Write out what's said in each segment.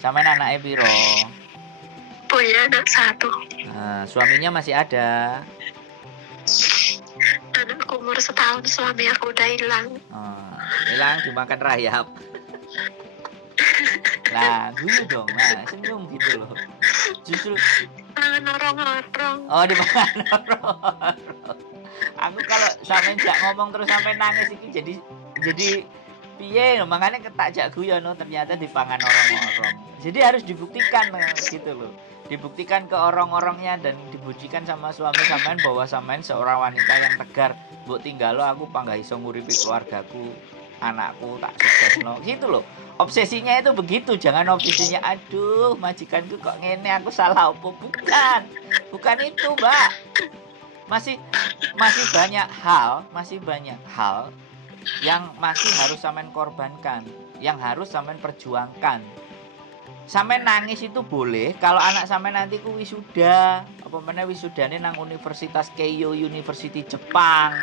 Sampean anake piro? Punya anak satu. Suaminya masih ada? Anakku umur setahun, suami aku udah hilang. Hilang dimakan rayap. Lah, guyu dong. Nah, senyum gitu loh. Justru Norong-norong. oh dimakan norong. Aku kalau sampean jak ngomong terus sampai nangis iki jadi piye makanya ketak jak guyon ternyata dipangan orang-orang. Jadi harus dibuktikan gitu loh. Dibuktikan ke orang-orangnya dan dibuktikan sama suami sampean bahwa sampean seorang wanita yang tegar. Mbok tinggalo aku panggah iso nguripi keluargaku, anakku tak suksesno gitu loh. Obsesinya itu begitu, jangan obsesinya aduh majikanku kok ngene aku salah opo, bukan itu Mbak. Masih banyak hal yang masih harus sampean korbankan, yang harus sampean perjuangkan. Sampean nangis itu boleh kalau anak sampean nanti ku wisuda, apa meneh wisudane nang Universitas Keio University Jepang.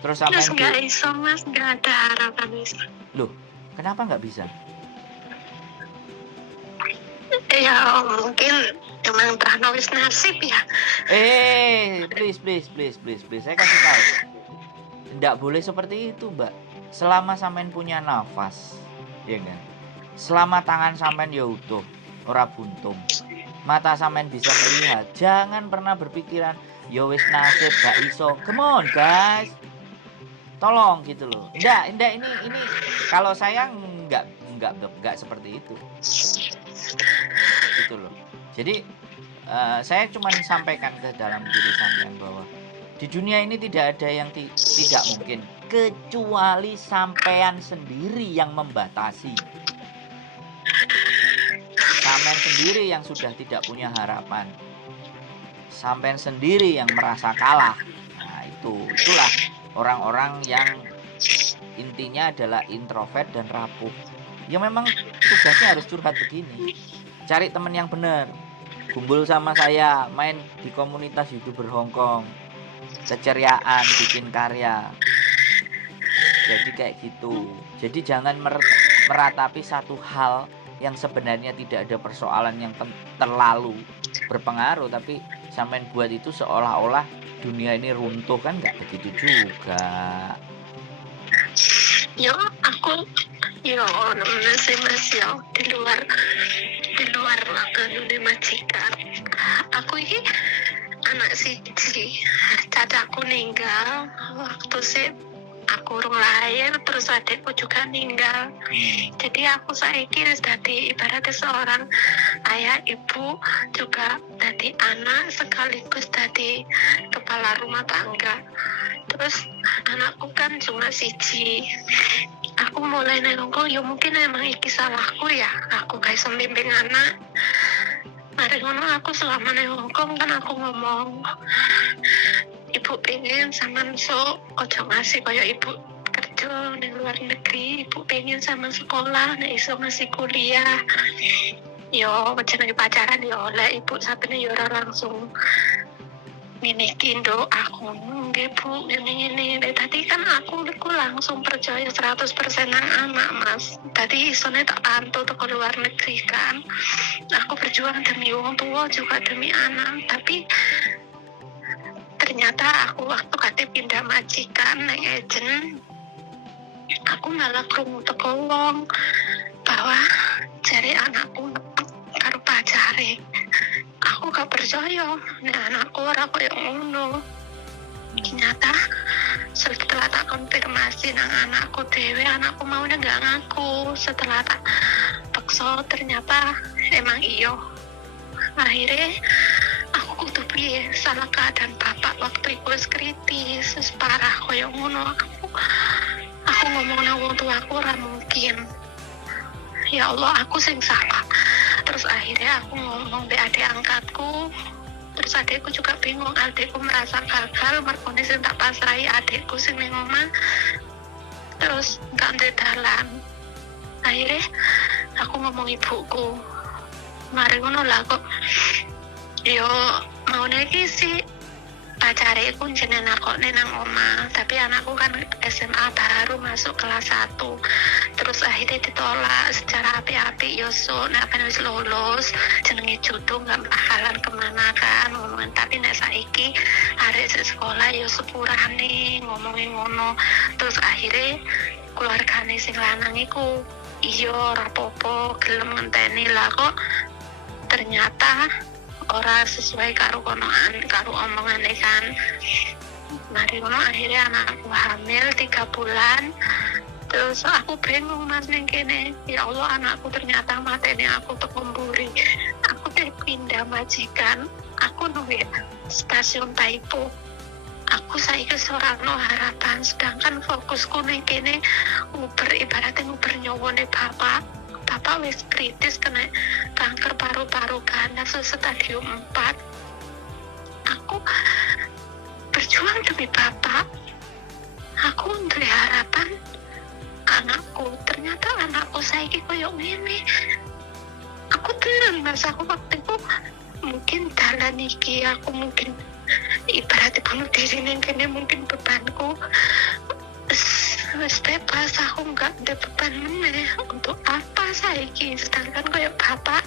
Terus sampean Mas nggak iso, Mas, nggak ada harapan bisa. Loh, kenapa nggak bisa? Ya mungkin emang tak wis nasib ya. Please. Saya kasih tahu. Tidak boleh seperti itu, Mbak. Selama sampean punya nafas, ya kan? Selama tangan sampean ya utuh, ora buntung. Mata sampean bisa melihat. Jangan pernah berpikiran, ya wis nasib gak iso. Come on, guys. Tolong gitu loh. Enggak ini kalau saya enggak seperti itu. Gitu loh. Jadi saya cuma sampaikan ke dalam diri sampean bahwa di dunia ini tidak ada yang tidak mungkin kecuali sampean sendiri yang membatasi. Sampean sendiri yang sudah tidak punya harapan. Sampean sendiri yang merasa kalah. Nah, itulah orang-orang yang intinya adalah introvert dan rapuh. Ya memang tugasnya harus curhat begini. Cari teman yang benar. Kumpul sama saya, main di komunitas YouTuber Hongkong. Keceriaan, bikin karya. Jadi kayak gitu. Jadi jangan meratapi satu hal yang sebenarnya tidak ada persoalan yang terlalu berpengaruh, tapi sampean buat itu seolah-olah dunia ini runtuh, kan nggak begitu juga. Yo sih Mas, yo di luar dunia majikan. Aku ini anak siji, cadaku ninggal waktu sih aku urung lahir, terus adikku juga meninggal. Jadi aku saiki wis dadi ibaratnya seorang ayah, ibu, juga dadi anak sekaligus dadi kepala rumah tangga. Terus anakku kan cuma siji. Aku mulai nengok, ya mungkin emang iki salahku ya, aku gak iso bimbing anak. Mari ngono aku selama neng Hongkong kan aku ngomong, ibu pengen sama so ojo ngasih kaya ibu kerja di luar negeri, ibu pengen sama sekolah nek iso ngasih kuliah. Yo jenenge pacaran yo oleh ibu sapene yo ora langsung ngene kindo aku nggih Bu ngene tadi kan aku langsung percaya 100% nang anak Mas. Tadi isone tak pantau ke luar negeri kan. Aku berjuang demi wong tua juga demi anak, tapi ternyata aku waktu kate pindah majikan nang agent, aku malah krungu teko wong bahwa jare anakku karo pacare. Aku gak percaya nek anakku ora koyo ngono. Ternyata setelah tak konfirmasi nang anakku dewe, anakku maunya gak ngaku. Setelah tak paksa ternyata emang iyo. Akhirnya aku kudu piye, salah keadaan bapak waktu itu kritis, parah koyo ngono. Aku ngomong nang wong tuaku ora mungkin. Ya Allah, aku sing salah. Terus akhirnya aku ngomong be adik angkatku. Terus adikku juga bingung, adikku merasa gagal, merkone sing tak pasrahi adikku sing ning omah. Terus gak ndek dalan. Akhirnya aku ngomong ibuku. Mari ngono lah kok. Yo mau iki sih pacare iku jenenge nakokne nang omah, tapi anakku kan SMA baru masuk kelas 1. Terus akhirnya ditolak secara api-api, yosuk nek apa wis lulus jenenge jodoh nggak bakalan kemana kan ngomongin. Tapi nek saiki arek sekolah yo sepurane ngomongin ngono. Terus akhirnya keluargane sing lanang iku iya rapopo gelem ngenteni lah, kok ternyata ora sesuai karo omongane kan. Mari ngono akhirnya anakku hamil 3 bulan. Terus aku bingung mas ning kene, ya Allah anakku ternyata mateni aku untuk memburi. Aku teh pindah majikan, aku nunggu stasiun Taipo. Aku saiki ora ono harapan, sedangkan fokusku ning kene ibaratnya nguber nyowone bapak wis kritis kena kanker paru-paru ganas stadium 4. Aku berjuang demi bapak, aku duwe harapan anakku, ternyata anakku saiki koyo ngene. Aku tenan mas, aku waktu itu mungkin dalan iki aku mungkin ibaratnya bunuh diri ning kene, mungkin bebanku wis bebas, aku nggak ada beban meneh. Untuk apa saiki, sedangkan kayak bapak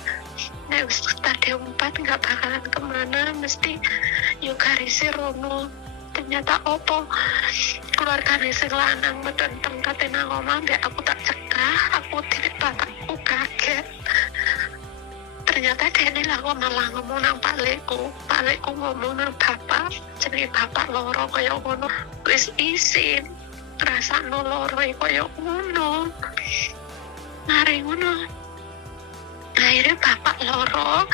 nek wis stadium 4 nggak bakalan kemana, mesti yo garise rono. Ternyata opo keluarga sing lanang metenteng katene ngomong, mbek aku tak cegah, aku titik bapakku kaget. Ternyata dene lah kok malah ngomong nang pakku ngomong nang bapak, jenenge bapak loro kaya ngono. Wis isin rasakno loro kaya ngono. Mari ngono. Akhirnya bapak loro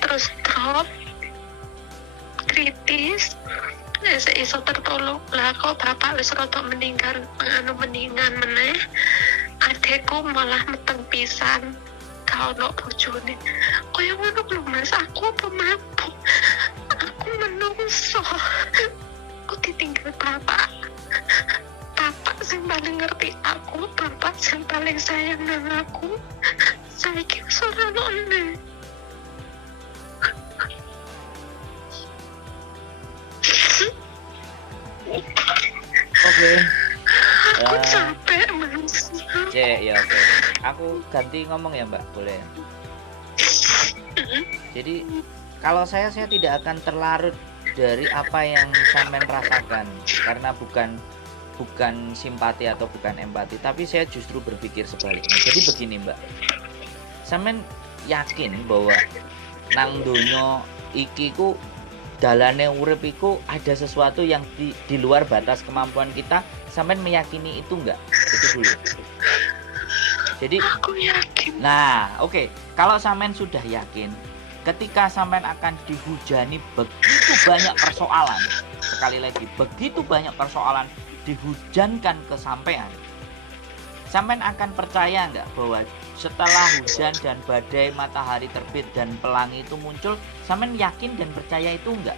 terus drop kritis. Iso tertolong lah kok bapak wis rada meninggal, mendingan meneh. Adekku malah meteng pisan. Kau nok bojone kaya ngono lho mas, aku apa mabuk, aku menungso, aku ditinggal bapak sing paling ngerti aku, bapak sing paling sayang nang aku, saiki wis ora ono meneh. Oke. Aku capek mas. Ya oke. Aku ganti ngomong ya Mbak, boleh? Jadi kalau saya tidak akan terlarut dari apa yang sampean rasakan, karena bukan simpati atau bukan empati, tapi saya justru berpikir sebaliknya. Jadi begini Mbak, sampean yakin bahwa nang donya iki ku dalane urip iku ada sesuatu yang di luar batas kemampuan kita? Sampean meyakini itu enggak? Itu dulu. Jadi aku yakin. Nah, oke. Kalau sampean sudah yakin, ketika sampean akan dihujani begitu banyak persoalan, sekali lagi begitu banyak persoalan dihujankan ke sampean, sampean akan percaya enggak bahwa setelah hujan dan badai, matahari terbit dan pelangi itu muncul, sampean yakin dan percaya itu enggak?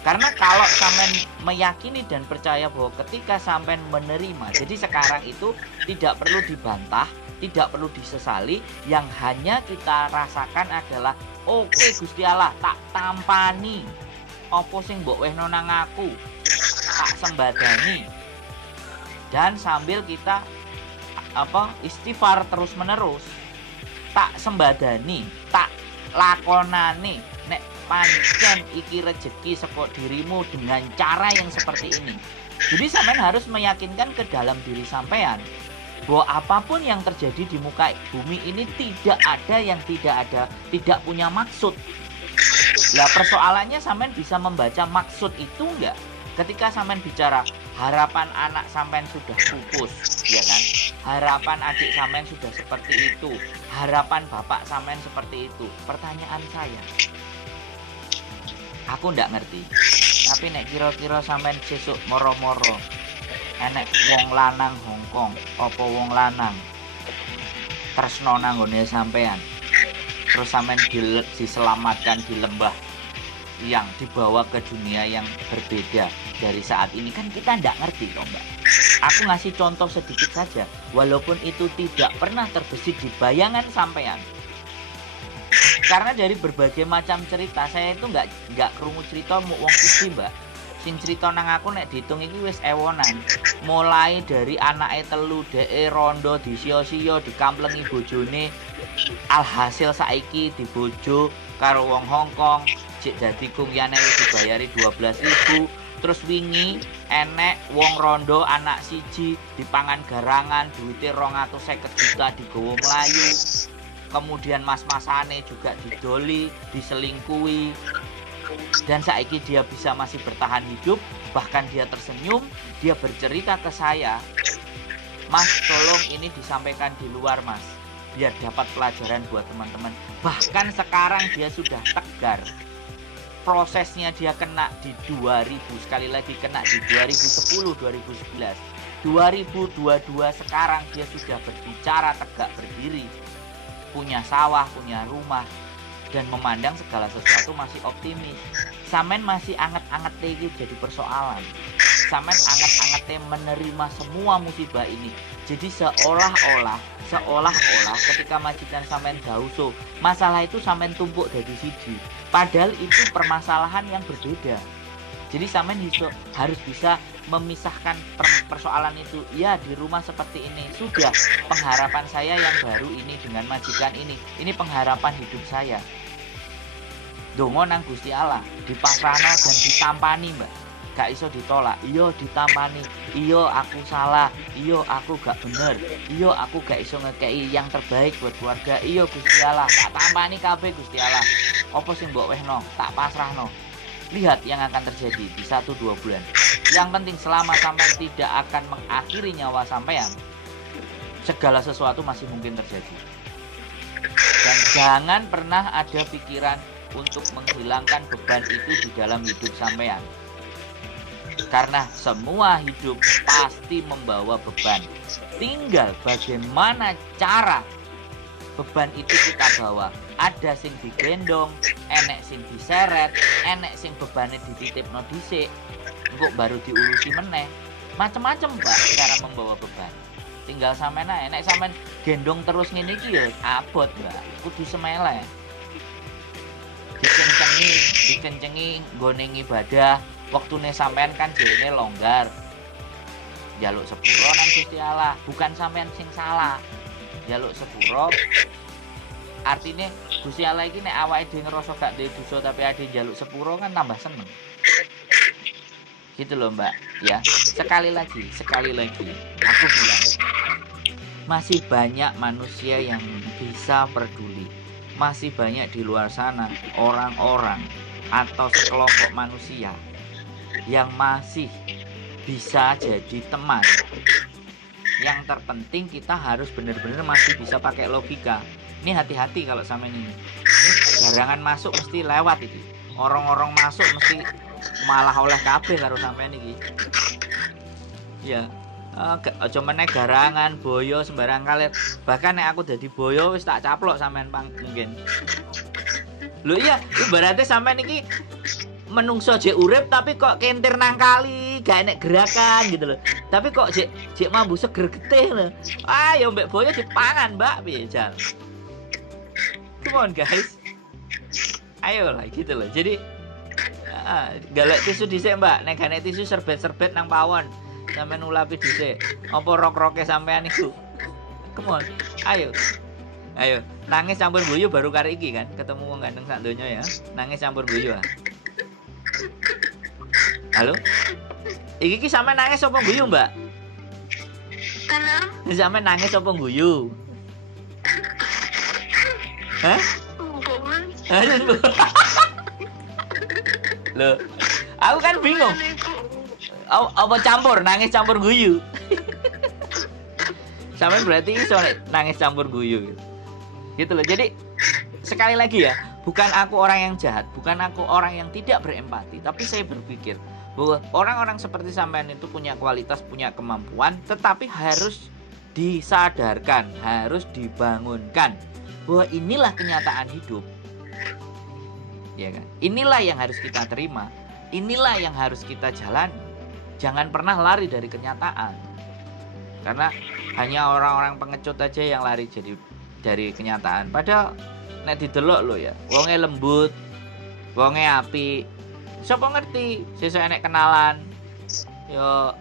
Karena kalau sampean meyakini dan percaya bahwa ketika sampean menerima, jadi sekarang itu tidak perlu dibantah, tidak perlu disesali, yang hanya kita rasakan adalah oke, Gusti Allah tak tampani apa sing mbok wehno nang aku, tak sembadani. Dan sambil kita istighfar terus menerus, tak sembadani, tak lakonane, nek pancen iki rejeki saka dirimu dengan cara yang seperti ini. Jadi sampean harus meyakinkan ke dalam diri sampean bahwa apapun yang terjadi di muka bumi ini tidak ada yang tidak punya maksud. Lah persoalannya sampean bisa membaca maksud itu enggak? Ketika sampean bicara harapan anak sampean sudah pupus, ya kan? Harapan adik sampean sudah seperti itu, harapan bapak sampean seperti itu. Pertanyaan saya, aku ndak ngerti, tapi nek kira-kira sampean sesuk moro-moro enek wong lanang Hongkong apa wong lanang tresno nang nggone sampean, terus sampean diselamatkan di lembah yang dibawa ke dunia yang berbeda dari saat ini, kan kita ndak ngerti toh Mbak. Aku ngasih contoh sedikit saja, walaupun itu tidak pernah terbesit di bayangan sampean. Karena dari berbagai macam cerita, saya itu nggak kerungu cerita wong siji Mbak. Sing cerita nang aku nek diitung iki wis ewonan. Mulai dari anake telu dheke rondo disio-sio dikamplengi bojone. Alhasil saiki dibojo karo wong Hongkong, jek dadi kungyane wis dibayari 12.000. Terus wingi enek wong rondo anak siji dipangan garangan duwite 250 juta digowo mlayu. Kemudian mas-masane juga didoli, diselingkuhi. Dan saiki dia bisa masih bertahan hidup, bahkan dia tersenyum, dia bercerita ke saya, "Mas, tolong ini disampaikan di luar, Mas, biar dapat pelajaran buat teman-teman." Bahkan sekarang dia sudah tegar. Prosesnya dia kena di 2000, sekali lagi kena di 2010, 2011. 2022 sekarang dia sudah berbicara tegak berdiri. Punya sawah, punya rumah, dan memandang segala sesuatu masih optimis. Samen masih anget-anget iki jadi persoalan. Samen anget-anget menerima semua musibah ini. Jadi seolah-olah ketika majikan samen dauso, masalah itu samen tumpuk dari siji. Padahal itu permasalahan yang berbeda. Jadi samen harus bisa memisahkan persoalan itu. Ya, di rumah seperti ini sudah pengharapan saya yang baru ini dengan majikan ini. Ini pengharapan hidup saya. Dongo nang Gusti Allah, dipasrahno dan ditampani, Mbak. Gak iso ditolak. Iya ditampani. Iya aku salah. Iya aku gak bener. Iya aku gak iso ngekei yang terbaik buat keluarga. Iya Gusti Allah, tak tampani kabeh Gusti Allah. Apa sing mbok wehno, tak pasrahno. Lihat yang akan terjadi di 1-2 bulan. Yang penting selama sampean tidak akan mengakhiri nyawa sampean, segala sesuatu masih mungkin terjadi. Dan jangan pernah ada pikiran untuk menghilangkan beban itu di dalam hidup sampean. Karena semua hidup pasti membawa beban. Tinggal bagaimana cara beban itu kita bawa. Ada sing digendong, enek sing diseret, enek sing bebannya dititipno dhisik, engko baru diurusi meneh. Macem-macem, Mbak, cara membawa beban. Tinggal sampean ae, nek sampean gendong terus ngene iki ya abot, Mbak. Kudu semele. Dikencengi nggone ibadah, waktune sampean kan jerene longgar. Jaluk sepuro nang Gusti Allah, bukan sampean sing salah. Jaluk sepuro artinya Gusti Allah iki nek awake dhewe ngerasa gak duwe dosa tapi ade njaluk sepuro kan tambah seneng. Gitu loh, Mbak, ya. Sekali lagi aku bilang masih banyak manusia yang bisa peduli. Masih banyak di luar sana orang-orang atau sekelompok manusia yang masih bisa jadi teman. Yang terpenting kita harus benar-benar masih bisa pakai logika. Ini hati-hati kalau sama ini garangan masuk mesti lewat iki. Orang-orang masuk mesti malah oleh kabeh karo sampean iki. Ya, aja meneh garangan boyo sembarang kali. Bahkan nek aku dadi boyo wis tak caplok sampean mungkin. Lho iya, ibaratnya sampean iki menungso jek urip tapi kok kentir nang kali, gak enek gerakan gitu loh. Tapi kok jek mambu seger getih lho. Ayo mbek boyo dipangan, Mbak, piye jal. Come on guys. Ayo lah gitu loh. Jadi galak tisu dhisik, Mbak. Nek gak tisu serbet-serbet nang pawon. Sampeyan ulapi dhisik. Apa rok-roke sampean iku? Come on. Ayo. Nangis campur guyu baru kari iki kan. Ketemu wong ganteng sak donya ya. Nangis campur guyu ah. Halo? Iki sampean nangis apa guyu, Mbak? Halo? Sampean nangis apa guyu? Hah? Loh, aku kan bingung. Apa campur, nangis campur guyu? Sampean berarti iso nangis campur guyu gitu loh. Jadi sekali lagi ya, bukan aku orang yang jahat, bukan aku orang yang tidak berempati, tapi saya berpikir bahwa orang-orang seperti sampean itu punya kualitas, punya kemampuan, tetapi harus disadarkan, harus dibangunkan bahwa inilah kenyataan hidup. Ya kan? Inilah yang harus kita terima. Inilah yang harus kita jalani. Jangan pernah lari dari kenyataan. Karena hanya orang-orang pengecut aja yang lari dari kenyataan. Padahal nek didelok lo ya, wonge lembut, wonge apik, Sapa ngerti sesuk enek kenalan yo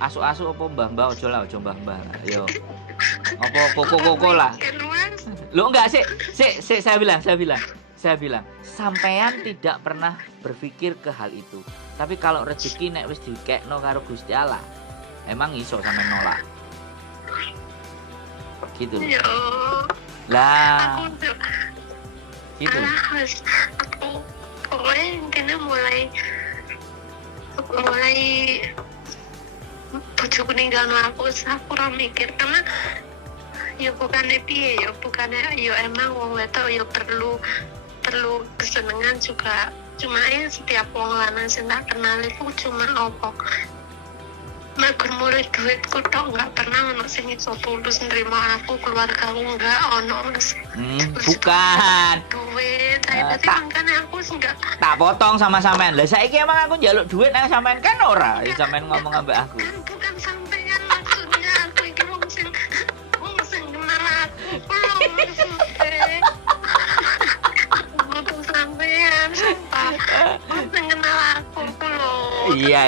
asu-asu apa mbah-mbah aja lah, aja mbah-mbah lah. Yo apa koko-koko lah. Lo enggak sih, saya bilang, sampean tidak pernah berpikir ke hal itu. Tapi kalau rezeki nek wis dikekno karo Gusti Allah, emang iso sampean nolak. Gitu. Ya. Lah. Aku Gitu. aku pokoknya intinya mulai bojoku ninggalno aku kurang mikir karena ya bukannya piye ya bukannya ya emang wong wedok ya perlu kesenengan juga cuma setiap wong lanang sing tak kenal itu cuma opo magur mulai duitku tok nggak pernah ono sing iso tulus nerima aku keluarga aku nggak ono bukan duit tapi makanya aku enggak tak potong sama sampean. Lah saiki emang aku njaluk duit nang sampean kan ora sampean ngomong ambek aku. Bukan sampean maksudnya aku iki wong sing kenal aku belum maksudnya bukan sampean sumpah wong sing kenal aku belum Iya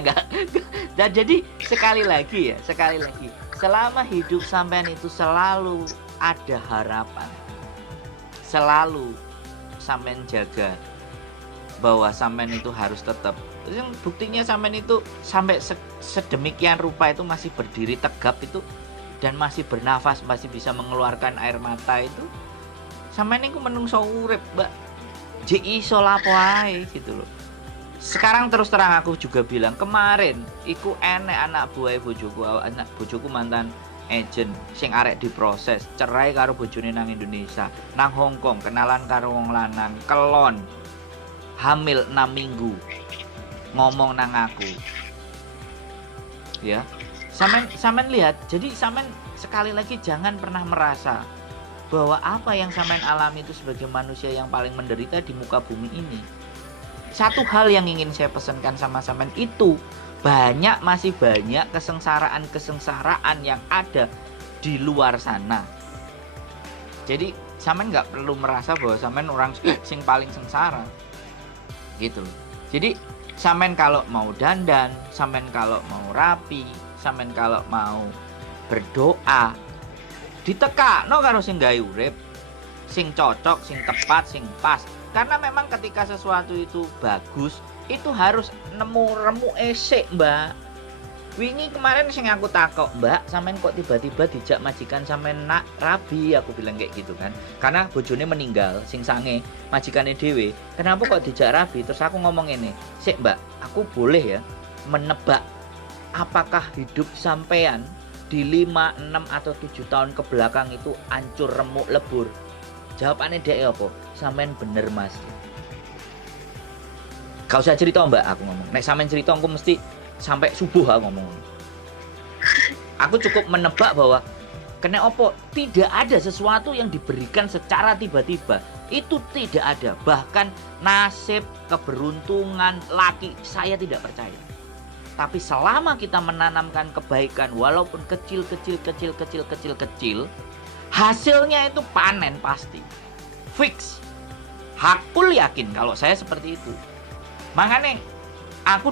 enggak. Dan jadi sekali lagi selama hidup sampean itu selalu ada harapan, selalu sampean jaga bahwa sampean itu harus tetap. Yang buktinya sampean itu sampai sedemikian rupa itu masih berdiri tegap itu dan masih bernafas, masih bisa mengeluarkan air mata itu. Sampean niku menungso urip, Mbak. Jek iso lapo ae gitu loh. Sekarang terus terang aku juga bilang kemarin iku enek anak buah bojoku mantan agent sing arek diproses cerai karo bojone nang Indonesia nang Hong Kong kenalan karo wong lanang kelon hamil 6 minggu ngomong nang aku ya sampean lihat. Jadi sampean sekali lagi jangan pernah merasa bahwa apa yang sampean alami itu sebagai manusia yang paling menderita di muka bumi ini. Satu hal yang ingin saya pesankan sama sampean itu masih banyak kesengsaraan yang ada di luar sana. Jadi sampean nggak perlu merasa bahwa sampean orang sing paling sengsara gitu. Jadi sampean kalau mau dandan, sampean kalau mau rapi, sampean kalau mau berdoa ditekakno karo sing gawe urip, sing cocok, sing tepat, sing pas. Karena memang ketika sesuatu itu bagus, itu harus nemu remu esek, Mbak. Wingi kemarin sing aku takok, Mbak, sampean kok tiba-tiba dijak majikan sampean nak rabi, aku bilang kayak gitu kan. Karena bojone meninggal, sing sange, majikane dhewe. Kenapa kok dijak rabi? Terus aku ngomong ini, "Sik, Mbak, aku boleh ya menebak apakah hidup sampean di 5, 6 atau 7 tahun ke belakang itu hancur remuk lebur?" Jawabannya dia apa? Sampean bener, Mas. Gak usah cerita, Mbak, aku ngomong. Nek sampean cerita aku mesti sampai subuh aku ngomong. Aku cukup menebak bahwa kena opo tidak ada sesuatu yang diberikan secara tiba-tiba. Itu tidak ada. Bahkan nasib, keberuntungan, laki saya tidak percaya. Tapi selama kita menanamkan kebaikan walaupun kecil, hasilnya itu panen pasti. Fix. Hakul yakin kalau saya seperti itu. Makanya aku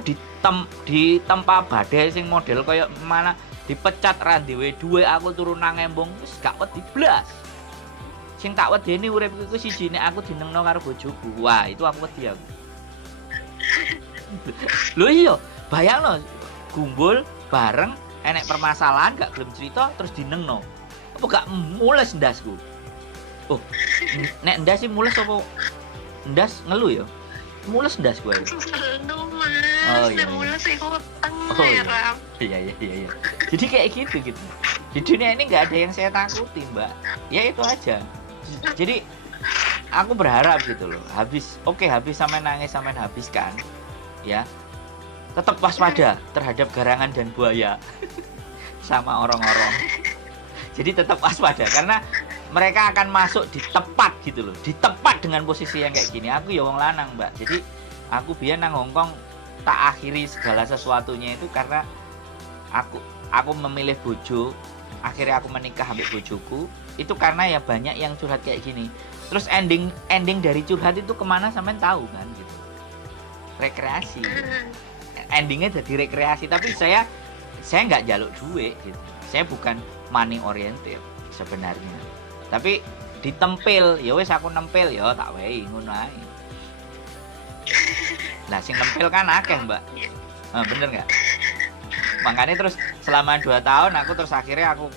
ditempa badai sing model kayak mana dipecat randiwe duwe aku turun nang embong wis gak wedi blas. Sing tak wedeni urip iku sijine aku dinengno karo bojoku. Wah, itu aku wedi aku. Lho iya, bayangno gumbul bareng enek permasalahan gak gelem cerita terus dinengno. Apa gak mules ndasku? Oh, nek ndas sih mules apa ndas ngeluh ya? Mules ndas gue. Oh iya. Mules iku merah. Iya. Jadi kayak gitu. Di dunia ini nggak ada yang saya takuti, Mbak. Ya itu aja. Jadi aku berharap gitu loh. Habis sampai nangis sampai habiskan. Ya. Tetap waspada terhadap garangan dan buaya sama orang-orang. Jadi tetap waspada karena mereka akan masuk di tepat gitu loh, di tepat dengan posisi yang kayak gini. Aku ya wong lanang, Mbak. Jadi aku biar nang Hongkong tak akhiri segala sesuatunya itu karena aku memilih bojo. Akhirnya aku menikah ambil bojoku. Itu karena ya banyak yang curhat kayak gini. Terus ending dari curhat itu kemana sampean tahu kan gitu. Rekreasi. Endingnya jadi rekreasi, tapi saya nggak jaluk duit gitu. Saya bukan money oriented sebenarnya. Tapi ditempel, ya wes aku nempel ya tak wehi ngono ae. Lah sing nempel kan akeh, Mbak. Bener nggak? Makanya terus selama 2 tahun aku terus akhirnya aku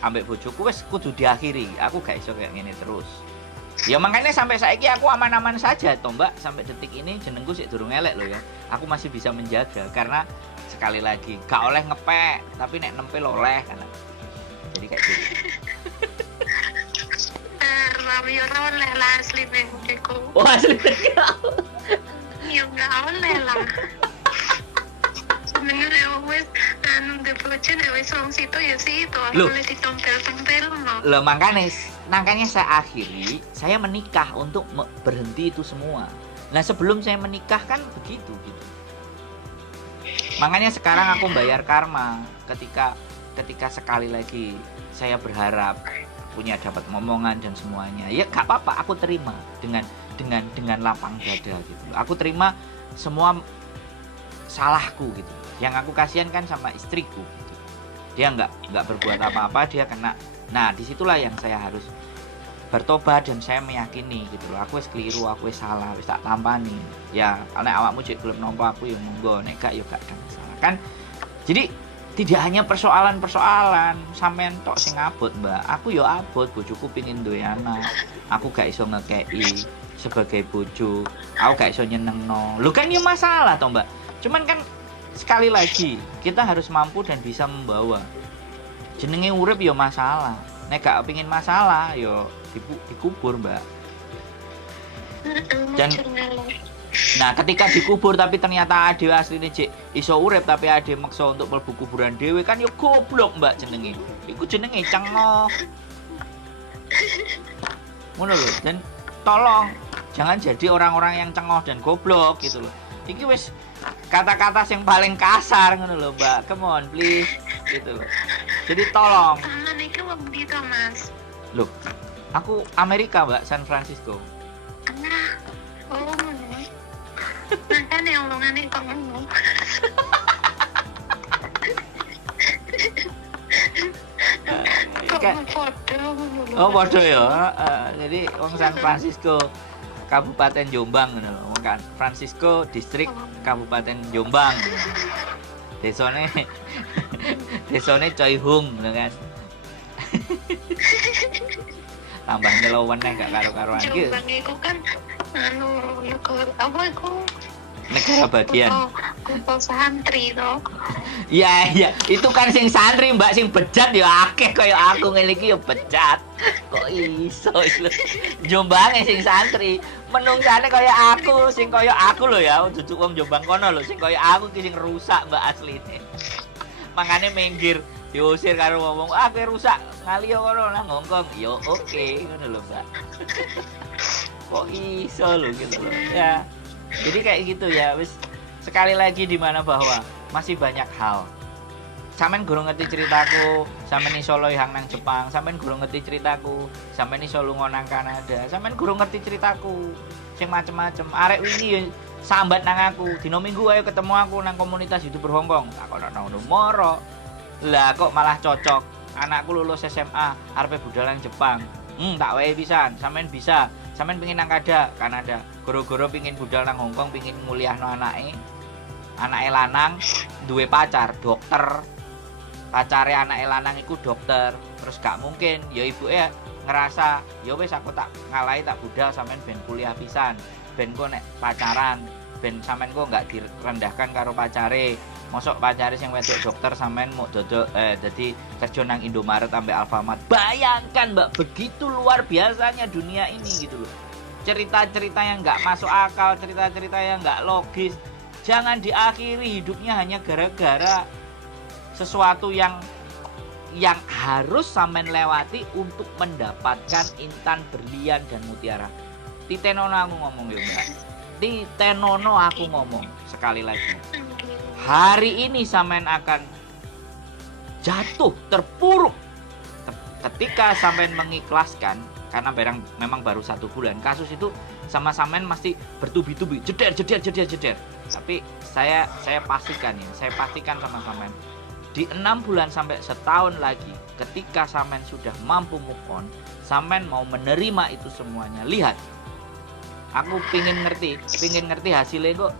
ambek bojoku wes kudu diakhiri. Aku gak iso kayak gini terus. Ya makanya sampai saiki aku aman-aman saja toh Mbak. Sampai detik ini jenengku sik durung elek loh ya. Aku masih bisa menjaga karena sekali lagi gak oleh ngepek, tapi nek nempel oleh kan. Jadi kayak gitu. Rami ora oleh lah asli bengku. Oh asli. Ya nggak oleh lah. Sebenarnya wes anu de bojo nek wis wong situ ya situ, boleh ditompel-tompel mau. Loh makanya saya akhiri, saya menikah untuk berhenti itu semua. Nah sebelum saya menikah kan begitu gitu. Makanya sekarang aku bayar karma ketika sekali lagi saya berharap punya dapat ngomongan dan semuanya. Ya gak apa-apa, aku terima dengan lapang dada gitu. Aku terima semua salahku gitu. Yang aku kasihan kan sama istriku gitu. Dia nggak berbuat apa-apa, dia kena. Nah disitulah yang saya harus bertobat dan saya meyakini gitu loh. Aku wis keliru, aku wis salah, wis tak tampani. Ya nek awakmu cek gelem nampa aku ya monggo, nek gak ya gak ada masalah kan. Jadi tidak hanya persoalan sampean tok sing abot, Mbak. Aku ya abot, bojoku pengin duwe anak. Aku gak iso ngekei sebagai bojo. Aku gak iso nyenengno. Lho kan ya masalah toh, Mbak. Cuman kan sekali lagi kita harus mampu dan bisa membawa. Jenenge urip ya masalah. Nek gak pengin masalah ya dikubur, Mbak. Dan nah ketika dikubur tapi ternyata ade asline jek iso urip tapi ade maksa untuk mlebu kuburan dhewe kan ya goblok, Mbak jenenge. Iku jenenge cengok. Ngono lho. Dan tolong jangan jadi orang-orang yang cengok dan goblok gitu loh. Iki wis kata-kata yang paling kasar ngono lho, Mbak. Come on please gitu loh. Jadi tolong. Niki wong ndi to, Mas? Loh, aku Amerika, Mbak, San Francisco. Oh, makanya omongannya kok ngomong. Oh, podo ya. Jadi wong San Francisco, Kabupaten Jombang ngono lho. Wong kan Francisco distrik Kabupaten Jombang. Desone Coihung ngono kan. Tambah nyelowen gak karo-karoan iki. Jombang iku kan anu negara apa iku? Negara bagian. Kota santri to. Iya, itu kan sing santri, Mbak, sing bejat ya akeh kaya aku ngene iki ya bejat. Kok iso lho. Jombange sing santri, menungsane kaya aku, sing kaya aku lho ya, dudu wong Jombang kono lho, sing kaya aku ki sing rusak, Mbak, asline. Mangane minggir diusir karo ngomong, kowe rusak, ngali yo kono nang Hongkong. Yo oke, ngono lho, Mbak. Kok iso lho gitu loh. Ya. Jadi kayak gitu ya, wis sekali lagi di mana bahwa masih banyak hal. Sampeyan gurung ngerti ceritaku, sampeyan iso loihang nang Jepang, sampeyan gurung ngerti ceritaku, sampeyan iso lunga nang Kanada, sampeyan gurung ngerti ceritaku. Sing macem-macem. Arek wingi ya sambat nang aku, dino Minggu ayo ketemu aku nang komunitas YouTuber Hongkong. Tak kono nang moro. Lah kok malah cocok. Anakku lulus SMA, arepe budal nang Jepang. Tak wae pisan, sampeyan bisa. Sampeyan pengin nang Kanada. Goro-goro pengin budal nang Hongkong, pengin nguliahno anake lanang duwe pacar dokter, pacare anake lanang iku dokter, terus gak mungkin ya ibuke ngerasa ya wis aku tak ngalahi tak budal sampean ben kuliah pisan, ben kok nek pacaran ben sampean kok gak direndahkan karo pacare. Mosok pacare sing wedok dokter sampean mau dodok dadi kerja nang Indomaret sampai Alfamart. Bayangkan, Mbak, begitu luar biasanya dunia ini gitu loh. Cerita-cerita yang nggak masuk akal, cerita-cerita yang nggak logis. Jangan diakhiri hidupnya hanya gara-gara sesuatu yang harus sampean lewati untuk mendapatkan intan, berlian, dan mutiara. Titenono aku ngomong ya, Mbak. Titenono aku ngomong sekali lagi. Hari ini sampean akan jatuh, terpuruk ketika sampean mengikhlaskan karena barang memang baru 1 bulan. Kasus itu sama sampean masih bertubi-tubi, jeder. Tapi saya pastikan sama sampean di 6 bulan sampai setahun lagi, ketika sampean sudah mampu move on, sampean mau menerima itu semuanya. Lihat, aku pingin ngerti hasilnya kok.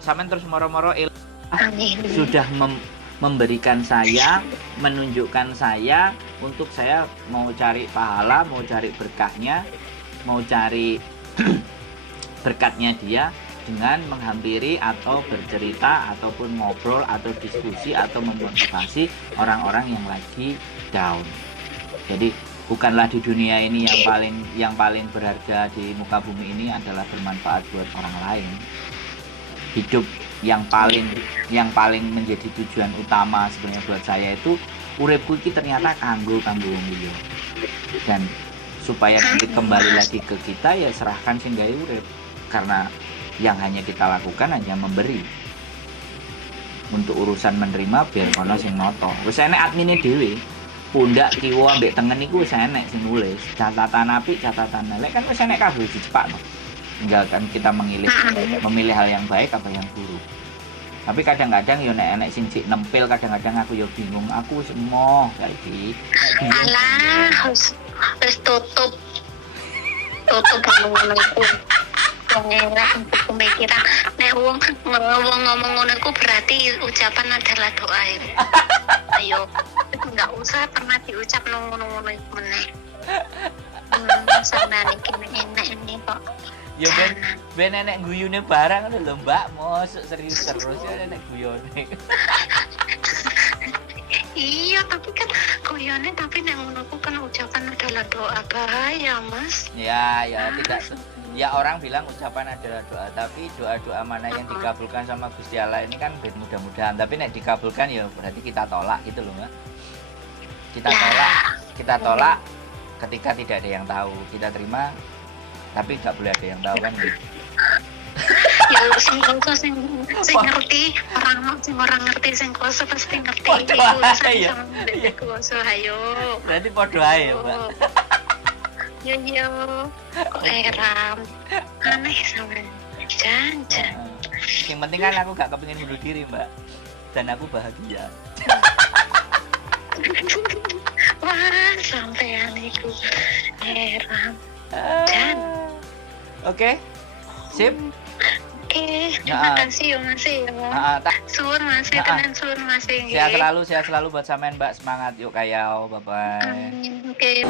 Sampean terus moro-moro sudah memberikan saya, menunjukkan saya untuk saya mau cari pahala, mau cari berkahnya, mau cari berkatnya dia dengan menghampiri atau bercerita ataupun ngobrol atau diskusi atau memotivasi orang-orang yang lagi down. Jadi bukanlah di dunia ini yang paling berharga di muka bumi ini adalah bermanfaat buat orang lain. Hidup yang paling menjadi tujuan utama sebenarnya buat saya itu uripku iki ternyata kanggo wong liya. Dan supaya nanti kembali lagi ke kita, ya serahkan sing gawe urip. Karena yang hanya kita lakukan hanya memberi. Untuk urusan menerima biar kono sing noto. Wis enek admine dhewe. Pundak kiwa ambek tengen iku wis enek sing nulis. Catatan apik, catatan elek kan wis enek kabeh dicepakno. Tinggal kan kita memilih hal yang baik apa yang buruk. Tapi kadang-kadang yo nek enek sing cik nempel, kadang-kadang aku yo bingung. Aku wis emoh saiki. Alah, wis tutup ngono iku. Wong enak untuk pemikiran. Nek wong ngomong ngono iku berarti ucapan adalah doa. Ayo, enggak usah pernah diucap ngono-ngono iku meneh. Sampeyan iki enak ini kok. Ya ben enek guyune barang lho Mbak, mosok serius terus ya enek guyone. Iya, tapi kan guyone tapi nek ngono kan ucapan adalah doa, bahaya Mas. Ya tidak. Ya orang bilang ucapan adalah doa, tapi doa-doa mana yang dikabulkan sama Gusti Allah ini kan mudah-mudahan. Tapi nek dikabulkan ya berarti kita tolak gitu loh, Mbak. Kita tolak ketika tidak ada yang tahu. Kita terima tapi nggak boleh ada yang tahu kan gitu. Ya sing ngerti, orang ngerti sing kuasa pasti ngerti. Iya. Kuasa ayo. Berarti podo ae, Mbak. Yo. Kok heran. Aneh sampean. Jangan. Yang penting kan aku gak kepengin bunuh diri, Mbak. Dan aku bahagia. Wah, sampean iku heran. Oke. Sip. Oke, terima kasih ya Mas ya. Suwun Mas, tenan suwun Mas. Sehat selalu buat sampean Mbak, semangat yuk kayau, bye bye. Oke.